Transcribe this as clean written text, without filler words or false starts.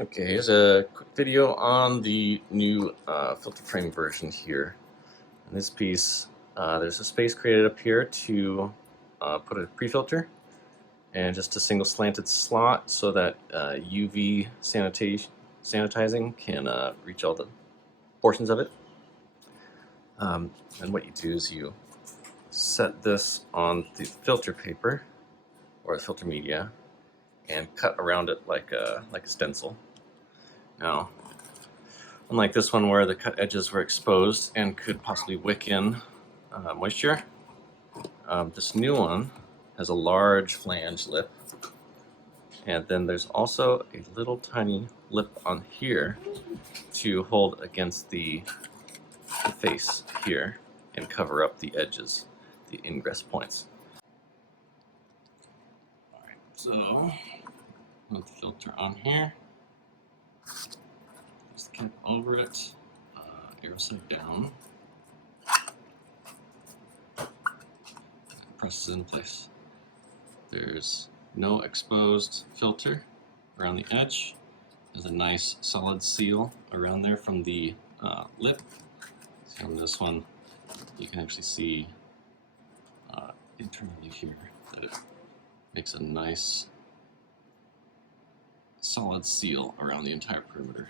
Okay, here's a quick video on the new filter frame version here. In this piece, there's a space created up here to put a pre-filter and just a single slanted slot so that UV sanitizing can reach all the portions of it. And what you do is you set this on the filter paper or the filter media and cut around it like a stencil. Now, unlike this one where the cut edges were exposed and could possibly wick in moisture, this new one has a large flange lip, and then there's also a little tiny lip on here to hold against the face here and cover up the edges, the ingress points. Alright, so put the filter on here. Just cap over it, aerosol down, presses in place. There's no exposed filter around the edge. There's a nice solid seal around there from the lip. So on this one, you can actually see internally here that it makes a nice solid seal around the entire perimeter.